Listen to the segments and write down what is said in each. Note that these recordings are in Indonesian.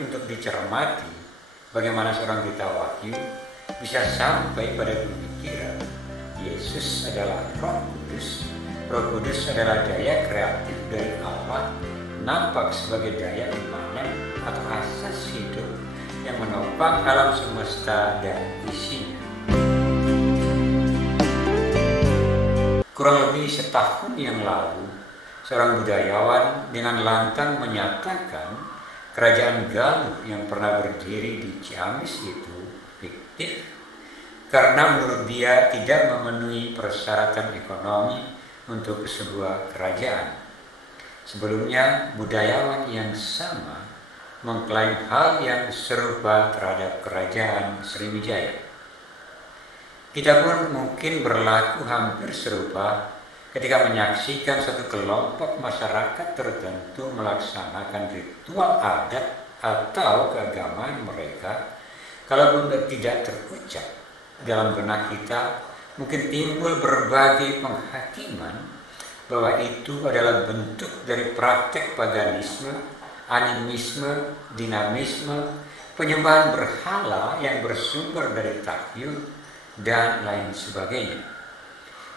untuk dicermati bagaimana seorang berita wahyu bisa sampai pada pemikiran Yesus adalah Roh Kudus. Roh Kudus adalah daya kreatif dari Allah, nampak sebagai daya imanan atau asas hidup yang menopang alam semesta dan isinya. Kurang lebih setahun yang lalu, seorang budayawan dengan lantang menyatakan kerajaan Galuh yang pernah berdiri di Ciamis itu fiktif karena menurut dia tidak memenuhi persyaratan ekonomi untuk sebuah kerajaan. Sebelumnya, budayawan yang sama mengklaim hal yang serupa terhadap kerajaan Sriwijaya. Kita pun mungkin berlaku hampir serupa ketika menyaksikan satu kelompok masyarakat tertentu melaksanakan ritual adat atau keagamaan mereka. Kalaupun tidak terucap dalam benak kita, mungkin timbul berbagai penghakiman bahwa itu adalah bentuk dari praktek paganisme, animisme, dinamisme, penyembahan berhala yang bersumber dari takyul, dan lain sebagainya.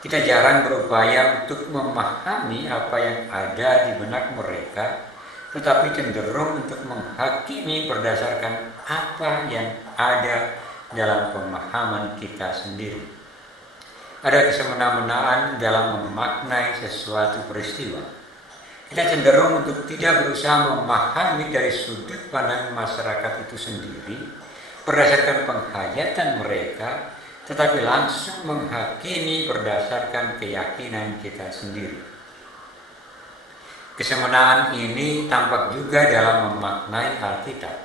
Kita jarang berupaya untuk memahami apa yang ada di benak mereka, tetapi cenderung untuk menghakimi berdasarkan apa yang ada dalam pemahaman kita sendiri. Ada kesemena-menaan dalam memaknai sesuatu peristiwa. Kita cenderung untuk tidak berusaha memahami dari sudut pandang masyarakat itu sendiri berdasarkan penghayatan mereka, tetapi langsung menghakimi berdasarkan keyakinan kita sendiri. Kesemenaan ini tampak juga dalam memaknai Alkitab.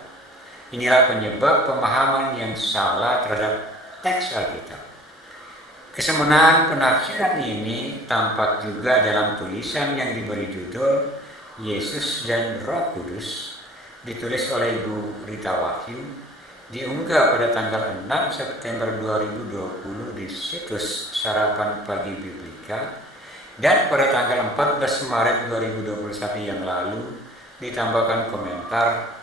Inilah penyebab pemahaman yang salah terhadap teks Alkitab. Kesemenaan penafsiran ini tampak juga dalam tulisan yang diberi judul Yesus dan Roh Kudus, ditulis oleh Ibu Rita Wahyu, diunggah pada tanggal 6 September 2020 di situs Sarapan Pagi Biblika, dan pada tanggal 14 Maret 2021 yang lalu ditambahkan komentar.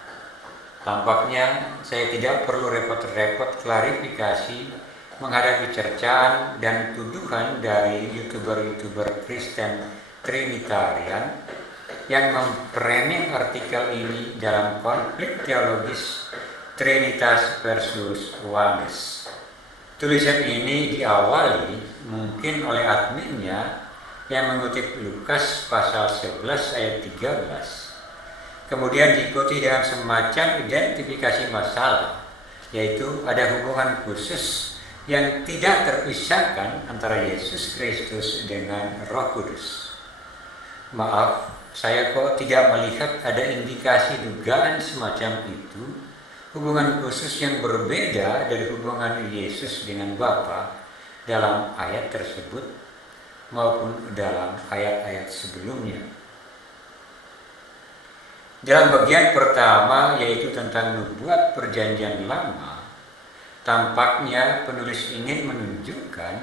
Tampaknya saya tidak perlu repot-repot klarifikasi menghadapi cercaan dan tuduhan dari YouTuber Kristen Trinitarian yang memframing artikel ini dalam konflik teologis Trinitas versus Oneness. Tulisan ini diawali mungkin oleh adminnya yang mengutip Lukas pasal 11 ayat 13. Kemudian diikuti dengan semacam identifikasi masalah, yaitu ada hubungan khusus yang tidak terpisahkan antara Yesus Kristus dengan Roh Kudus. Maaf, saya kok tidak melihat ada indikasi dugaan semacam itu. Hubungan khusus yang berbeda dari hubungan Yesus dengan Bapa dalam ayat tersebut maupun dalam ayat-ayat sebelumnya. Dalam bagian pertama, yaitu tentang nubuat perjanjian lama, tampaknya penulis ingin menunjukkan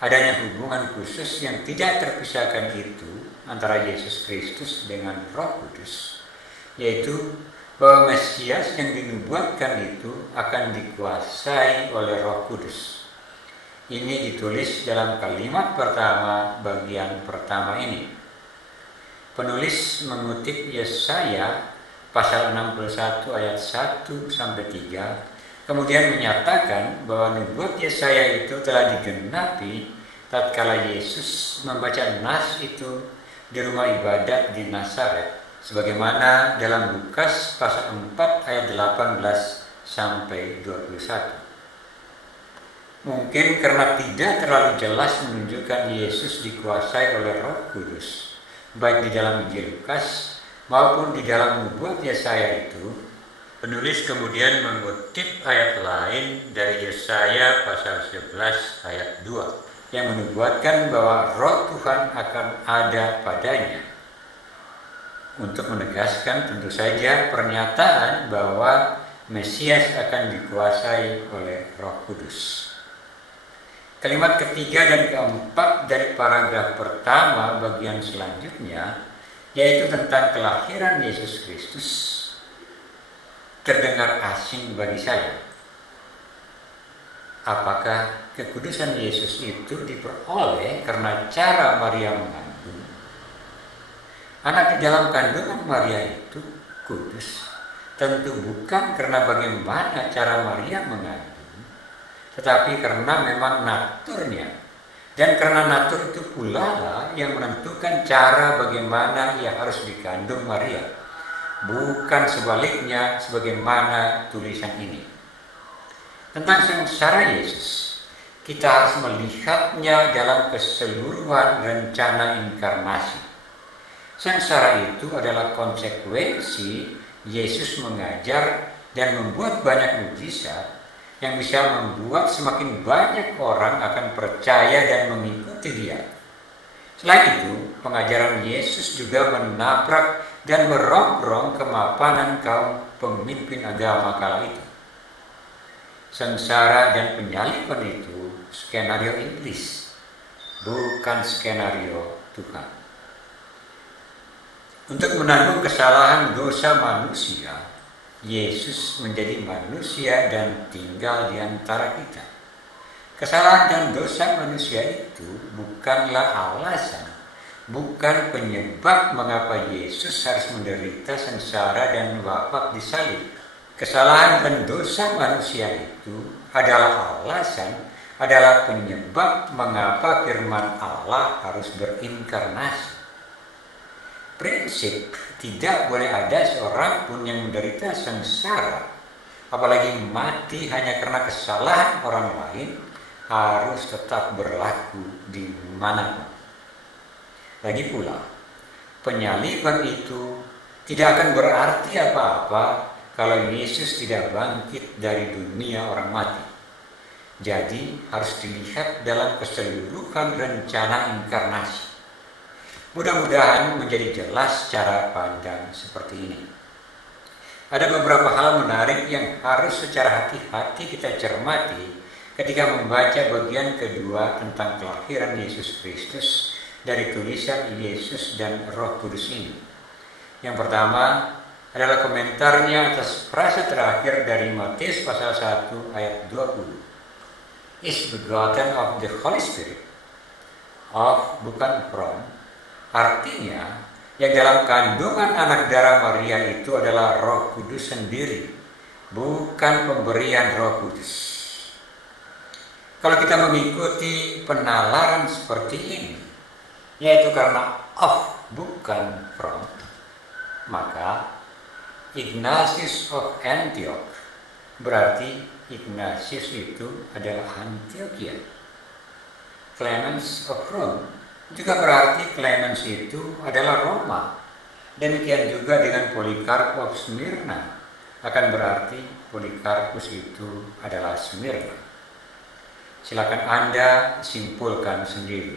adanya hubungan khusus yang tidak terpisahkan itu antara Yesus Kristus dengan Roh Kudus, yaitu bahwa Mesias yang dinubuatkan itu akan dikuasai oleh Roh Kudus. Ini ditulis dalam kalimat pertama bagian pertama ini. Penulis mengutip Yesaya pasal 61 ayat 1-3, kemudian menyatakan bahwa nubuat Yesaya itu telah digenapi tatkala Yesus membaca nas itu di rumah ibadat di Nazaret, sebagaimana dalam Lukas pasal 4 ayat 18-21. Mungkin karena tidak terlalu jelas menunjukkan Yesus dikuasai oleh Roh Kudus, baik di dalam Injil Lukas maupun di dalam nubuat Yesaya itu, penulis kemudian mengutip ayat lain dari Yesaya pasal 11 ayat 2 yang menubuatkan bahwa Roh Tuhan akan ada padanya, untuk menegaskan tentu saja pernyataan bahwa Mesias akan dikuasai oleh Roh Kudus. Kalimat ketiga dan keempat dari paragraf pertama bagian selanjutnya, yaitu tentang kelahiran Yesus Kristus, terdengar asing bagi saya. Apakah kekudusan Yesus itu diperoleh karena cara Maria mengandung? Anak di dalam kandungan Maria itu kudus, tentu bukan karena bagaimana cara Maria mengandung, tetapi karena memang naturnya. Dan karena natur itu pula lah yang menentukan cara bagaimana ia harus dikandung Maria, bukan sebaliknya sebagaimana tulisan ini. Tentang sengsara Yesus, kita harus melihatnya dalam keseluruhan rencana inkarnasi. Sengsara itu adalah konsekuensi Yesus mengajar dan membuat banyak mukjizat yang bisa membuat semakin banyak orang akan percaya dan mengikuti dia. Selain itu, pengajaran Yesus juga menabrak dan merongrong kemapanan kaum pemimpin agama kala itu. Sengsara dan penyaliban itu skenario iblis, bukan skenario Tuhan. Untuk menanggung kesalahan dosa manusia, Yesus menjadi manusia dan tinggal di antara kita. Kesalahan dan dosa manusia itu bukanlah alasan, bukan penyebab mengapa Yesus harus menderita sengsara dan wafat di salib. Kesalahan dan dosa manusia itu adalah alasan, adalah penyebab mengapa firman Allah harus berinkarnasi. Prinsip tidak boleh ada seorang pun yang menderita sengsara, apalagi mati hanya karena kesalahan orang lain, harus tetap berlaku di manapun. Lagi pula, penyaliban itu tidak akan berarti apa-apa kalau Yesus tidak bangkit dari dunia orang mati. Jadi harus dilihat dalam keseluruhan rencana inkarnasi. Mudah-mudahan menjadi jelas cara pandang seperti ini. Ada beberapa hal menarik yang harus secara hati-hati kita cermati ketika membaca bagian kedua tentang kelahiran Yesus Kristus dari tulisan Yesus dan Roh Kudus ini. Yang pertama adalah komentarnya atas frase terakhir dari Matius pasal 1 ayat 20. Is begotten of the Holy Spirit. Of bukan from. Artinya, yang dalam kandungan anak darah Maria itu adalah Roh Kudus sendiri, bukan pemberian Roh Kudus. Kalau kita mengikuti penalaran seperti ini, yaitu karena of bukan from, maka Ignatius of Antioch berarti Ignatius itu adalah Antiochia. Clemens of Rome juga berarti Clemens itu adalah Roma. Demikian juga dengan Polikarpus of Smyrna, akan berarti Polikarpus itu adalah Smyrna. Silakan Anda simpulkan sendiri.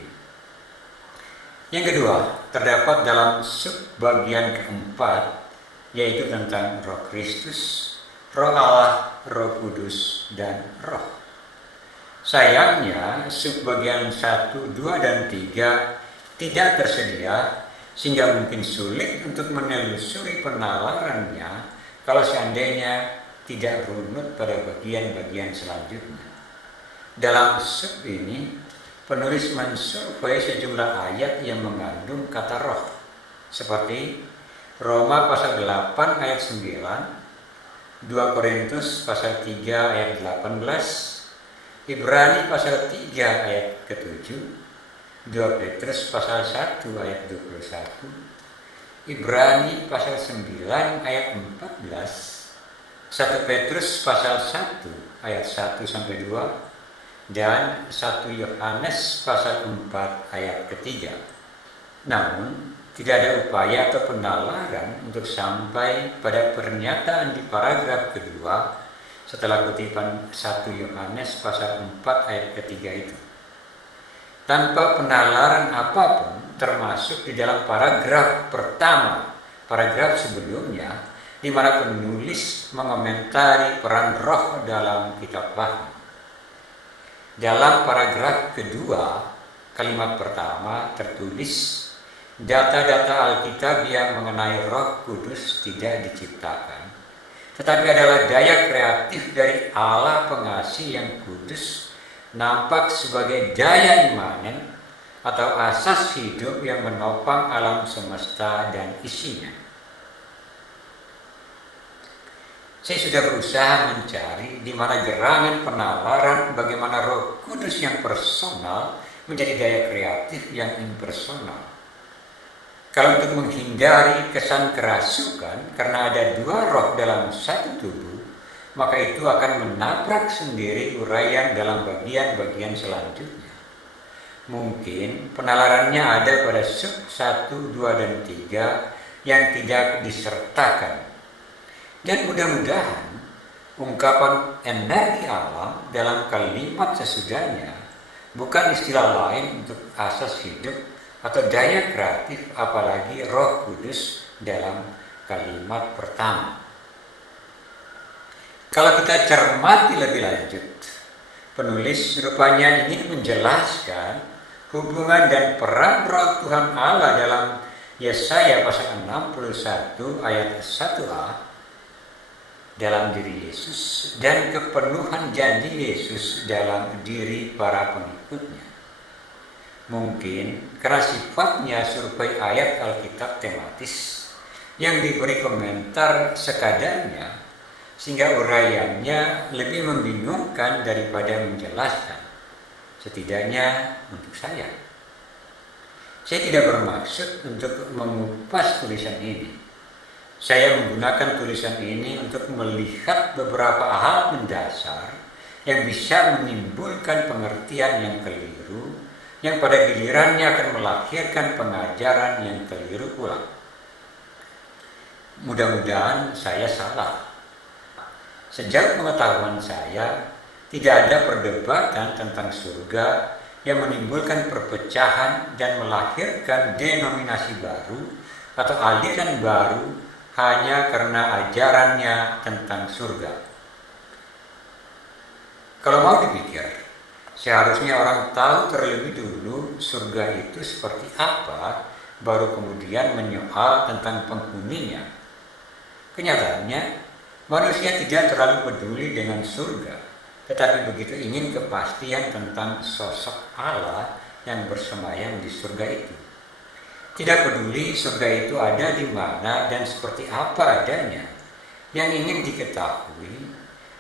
Yang kedua, terdapat dalam subbagian keempat, yaitu tentang Roh Kristus, Roh Allah, Roh Kudus, dan Roh. Sayangnya, subbagian 1, 2, dan 3 tidak tersedia, sehingga mungkin sulit untuk menelusuri penalarannya kalau seandainya tidak runut pada bagian-bagian selanjutnya. Dalam sub ini, penulis mensurvei sejumlah ayat yang mengandung kata roh, seperti Roma pasal 8 ayat 9, 2 Korintus pasal 3 ayat 18, Ibrani pasal 3 ayat ke-7, 2 Petrus pasal 1 ayat 21, Ibrani pasal 9 ayat 14, 1 Petrus pasal 1 ayat 1 sampai 2, dan 1 Yohanes pasal 4 ayat ke-3. Namun tidak ada upaya atau penalaran untuk sampai pada pernyataan di paragraf kedua setelah kutipan 1 Yohanes pasal 4 ayat ke-3 itu. Tanpa penalaran apapun, termasuk di dalam paragraf pertama, paragraf sebelumnya, di mana penulis mengomentari peran roh dalam kitab Wahyu. Dalam paragraf kedua, kalimat pertama tertulis, data-data Alkitab yang mengenai Roh Kudus tidak diciptakan, tetapi adalah daya kreatif dari Allah pengasih yang kudus, nampak sebagai daya imanen atau asas hidup yang menopang alam semesta dan isinya. Saya sudah berusaha mencari di mana gerangan penawaran bagaimana Roh Kudus yang personal menjadi daya kreatif yang impersonal. Kalau untuk menghindari kesan kerasukan karena ada dua roh dalam satu tubuh, maka itu akan menabrak sendiri uraian dalam bagian-bagian selanjutnya. Mungkin penalarannya ada pada sub 1, 2, dan 3 yang tidak disertakan. Dan mudah-mudahan ungkapan energi alam dalam kalimat sesudahnya bukan istilah lain untuk asas hidup atau daya kreatif, apalagi Roh Kudus dalam kalimat pertama. Kalau kita cermati lebih lanjut, penulis rupanya ingin menjelaskan hubungan dan peran Roh Tuhan Allah dalam Yesaya pasal 61 ayat 1a dalam diri Yesus dan kepenuhan janji Yesus dalam diri para pengikutnya. Mungkin karena sifatnya serupai ayat Alkitab tematis yang diberi komentar sekadarnya, sehingga uraiannya lebih membingungkan daripada menjelaskan, setidaknya untuk saya. Saya tidak bermaksud untuk mengupas tulisan ini. Saya menggunakan tulisan ini untuk melihat beberapa hal mendasar yang bisa menimbulkan pengertian yang keliru, yang pada gilirannya akan melahirkan pengajaran yang keliru pula. Mudah-mudahan saya salah. Sejak pengetahuan saya, tidak ada perdebatan tentang surga yang menimbulkan perpecahan dan melahirkan denominasi baru atau aliran baru hanya karena ajarannya tentang surga. Kalau mau dipikir, seharusnya orang tahu terlebih dulu surga itu seperti apa, baru kemudian menyoal tentang penghuninya. Kenyataannya, manusia tidak terlalu peduli dengan surga, tetapi begitu ingin kepastian tentang sosok Allah yang bersemayam di surga itu. Tidak peduli surga itu ada di mana dan seperti apa adanya. Yang ingin diketahui,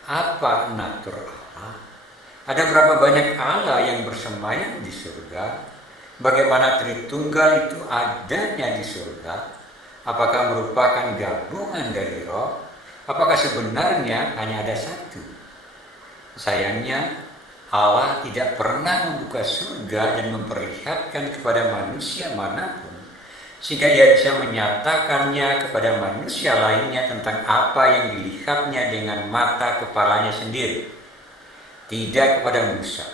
apa natur Allah, ada berapa banyak Allah yang bersemayam di surga, bagaimana Tritunggal itu adanya di surga, apakah merupakan gabungan dari roh, apakah sebenarnya hanya ada satu. Sayangnya, Allah tidak pernah membuka surga dan memperlihatkan kepada manusia manapun, sehingga ia bisa menyatakannya kepada manusia lainnya tentang apa yang dilihatnya dengan mata kepalanya sendiri. Tidak kepada Musa,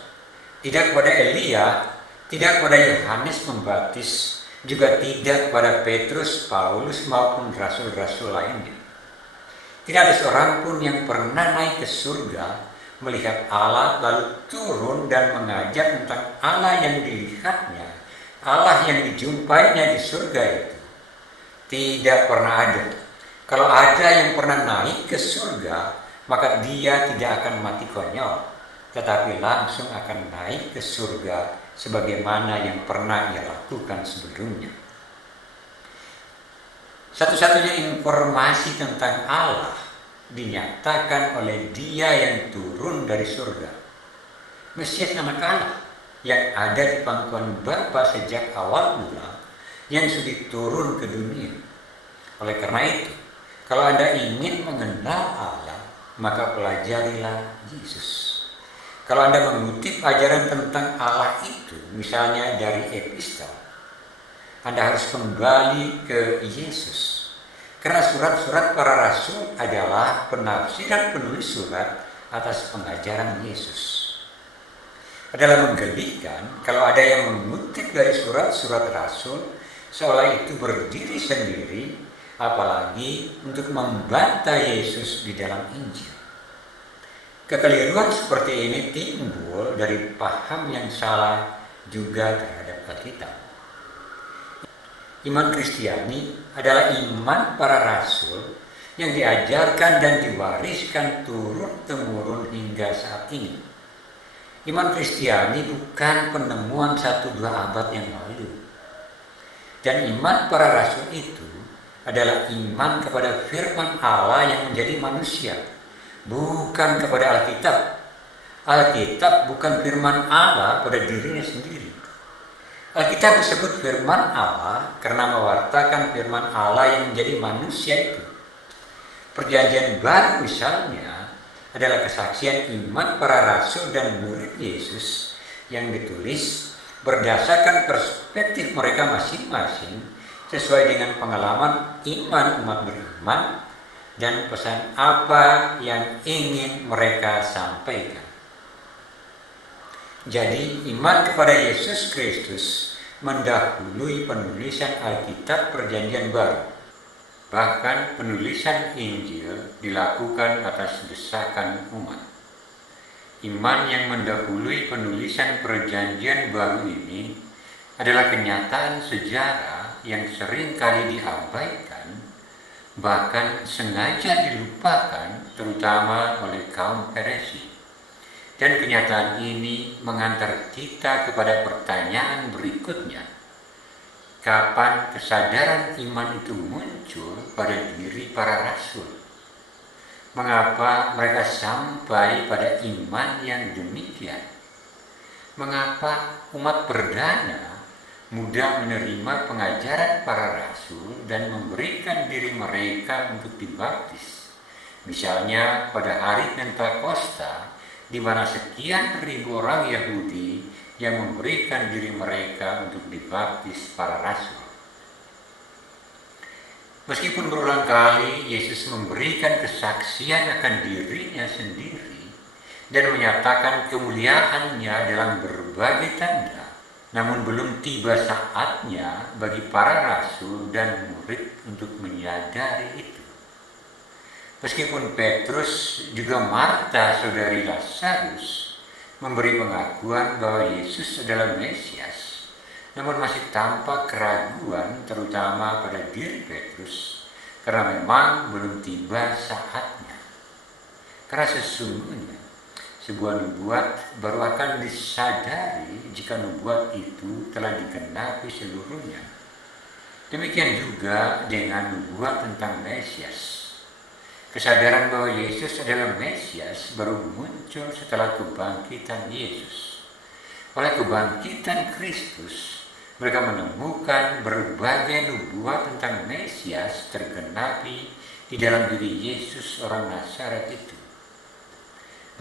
tidak kepada Elia, tidak kepada Yohanes Pembaptis, juga tidak kepada Petrus, Paulus maupun rasul-rasul lainnya. Tidak ada seorang pun yang pernah naik ke surga, melihat Allah lalu turun dan mengajar tentang Allah yang dilihatnya, Allah yang dijumpainya di surga itu. Tidak pernah ada. Kalau ada yang pernah naik ke surga, maka dia tidak akan mati konyol, tetapi langsung akan naik ke surga sebagaimana yang pernah ia lakukan sebelumnya. Satu-satunya informasi tentang Allah dinyatakan oleh Dia yang turun dari surga, Mesias anak Allah yang ada di pangkuan Bapa sejak awal mula, yang sudah turun ke dunia. Oleh karena itu, kalau Anda ingin mengenal Allah, maka pelajarilah Yesus. Kalau Anda mengutip ajaran tentang Allah itu, misalnya dari epistel, Anda harus kembali ke Yesus. Karena surat-surat para rasul adalah penafsiran penulis surat atas pengajaran Yesus. Adalah menggelikan kalau ada yang mengutip dari surat-surat rasul seolah itu berdiri sendiri, apalagi untuk membantah Yesus di dalam Injil. Kekeliruan seperti ini timbul dari paham yang salah juga terhadap Alkitab. Iman Kristiani adalah iman para rasul yang diajarkan dan diwariskan turun-temurun hingga saat ini. Iman Kristiani bukan penemuan 1-2 abad yang lalu. Dan iman para rasul itu adalah iman kepada firman Allah yang menjadi manusia, bukan kepada Alkitab. Alkitab bukan firman Allah pada dirinya sendiri. Alkitab disebut firman Allah karena mewartakan firman Allah yang menjadi manusia itu. Perjanjian baru misalnya adalah kesaksian iman para rasul dan murid Yesus yang ditulis berdasarkan perspektif mereka masing-masing sesuai dengan pengalaman iman umat beriman dan pesan apa yang ingin mereka sampaikan. Jadi iman kepada Yesus Kristus mendahului penulisan Alkitab Perjanjian Baru. Bahkan penulisan Injil dilakukan atas desakan umat. Iman yang mendahului penulisan Perjanjian Baru ini adalah kenyataan sejarah yang sering kali diabaikan, bahkan sengaja dilupakan, terutama oleh kaum Farisi. Dan kenyataan ini mengantar kita kepada pertanyaan berikutnya. Kapan kesadaran iman itu muncul pada diri para rasul? Mengapa mereka sampai pada iman yang demikian? Mengapa umat perdana mudah menerima pengajaran para rasul dan memberikan diri mereka untuk dibaptis? Misalnya pada hari Pentakosta, di mana sekian ribu orang Yahudi yang memberikan diri mereka untuk dibaptis para rasul. Meskipun berulang kali Yesus memberikan kesaksian akan dirinya sendiri dan menyatakan kemuliaannya dalam berbagai tanda, namun belum tiba saatnya bagi para rasul dan murid untuk menyadari itu. Meskipun Petrus juga Marta saudari Lazarus memberi pengakuan bahwa Yesus adalah Mesias, namun masih tampak keraguan terutama pada diri Petrus karena memang belum tiba saatnya. Karena sesungguhnya sebuah nubuat baru akan disadari jika nubuat itu telah digenapi seluruhnya. Demikian juga dengan nubuat tentang Mesias. Kesadaran bahwa Yesus adalah Mesias baru muncul setelah kebangkitan Yesus. Oleh kebangkitan Kristus, mereka menemukan berbagai nubuat tentang Mesias tergenapi di dalam diri Yesus orang Nazaret itu.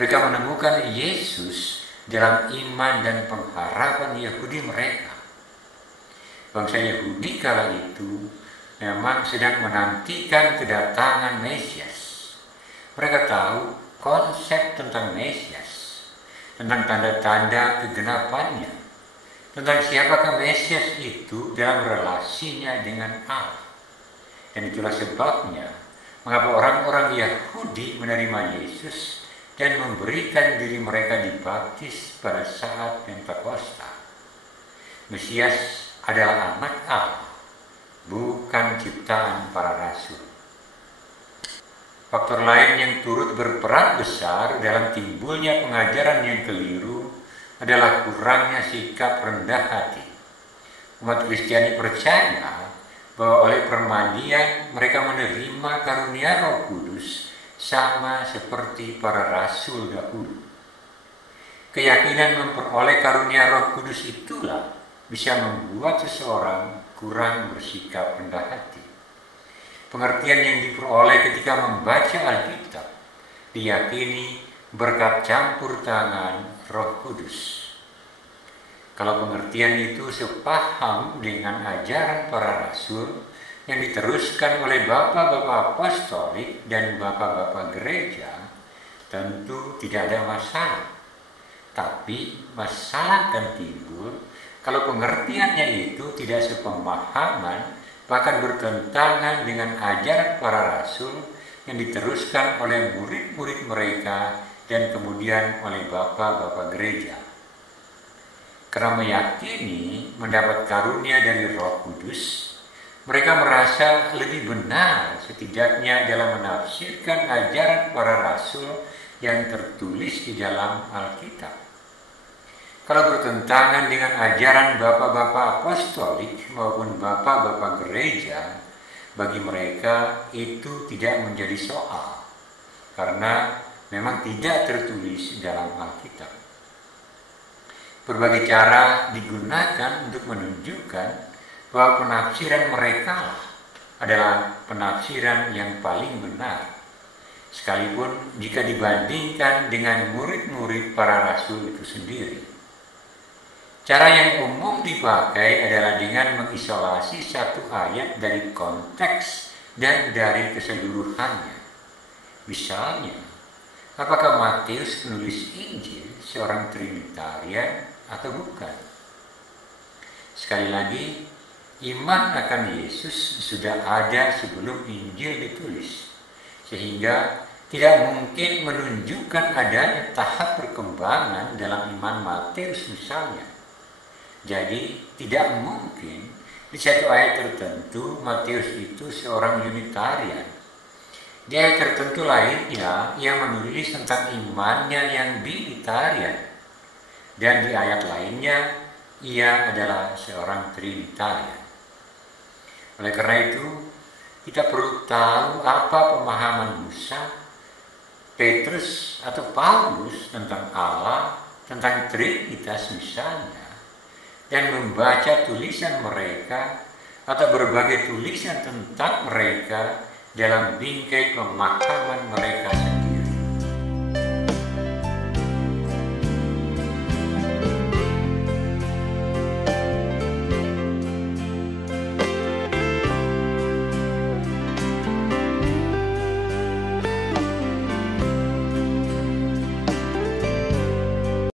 Mereka menemukan Yesus dalam iman dan pengharapan Yahudi mereka. Bangsa Yahudi kala itu memang sedang menantikan kedatangan Mesias. Mereka tahu konsep tentang Mesias, tentang tanda-tanda kegenapannya, tentang siapakah Mesias itu dalam relasinya dengan Allah. Dan itulah sebabnya mengapa orang-orang Yahudi menerima Yesus dan memberikan diri mereka dibaptis pada saat Pentakosta. Mesias adalah anak Allah, bukan ciptaan para rasul. Faktor lain yang turut berperan besar dalam timbulnya pengajaran yang keliru adalah kurangnya sikap rendah hati. Umat Kristiani percaya bahwa oleh permandian mereka menerima karunia Roh Kudus sama seperti para rasul dahulu. Keyakinan memperoleh karunia Roh Kudus itulah bisa membuat seseorang kurang bersikap rendah hati. Pengertian yang diperoleh ketika membaca Alkitab diyakini berkat campur tangan Roh Kudus. Kalau pengertian itu sepaham dengan ajaran para rasul yang diteruskan oleh bapak-bapak apostolik dan bapak-bapak gereja, tentu tidak ada masalah. Tapi masalah akan timbul kalau pengertiannya itu tidak sepemahaman, bahkan bertentangan dengan ajaran para rasul yang diteruskan oleh murid-murid mereka dan kemudian oleh bapak-bapak gereja. Karena meyakini mendapat karunia dari Roh Kudus, Mereka merasa lebih benar setidaknya dalam menafsirkan ajaran para rasul yang tertulis di dalam Alkitab. Kalau bertentangan dengan ajaran bapak-bapak apostolik maupun bapak-bapak gereja, bagi mereka itu tidak menjadi soal, karena memang tidak tertulis dalam Alkitab. Berbagai cara digunakan untuk menunjukkan bahwa penafsiran mereka adalah penafsiran yang paling benar, sekalipun jika dibandingkan dengan murid-murid para rasul itu sendiri. Cara yang umum dipakai adalah dengan mengisolasi satu ayat dari konteks dan dari keseluruhannya. Misalnya, apakah Matius penulis Injil seorang Trinitarian atau bukan? Sekali lagi, iman akan Yesus sudah ada sebelum Injil ditulis, sehingga tidak mungkin menunjukkan adanya tahap perkembangan dalam iman Matius misalnya. Jadi tidak mungkin di satu ayat tertentu Matius itu seorang Unitarian. Di ayat tertentu lainnya ia menulis tentang imannya yang Binitarian. Dan di ayat lainnya ia adalah seorang Trinitarian. Oleh karena itu kita perlu tahu apa pemahaman Musa, Petrus atau Paulus tentang Allah, tentang Trinitas misalnya, dan membaca tulisan mereka atau berbagai tulisan tentang mereka dalam bingkai pemahaman mereka sendiri.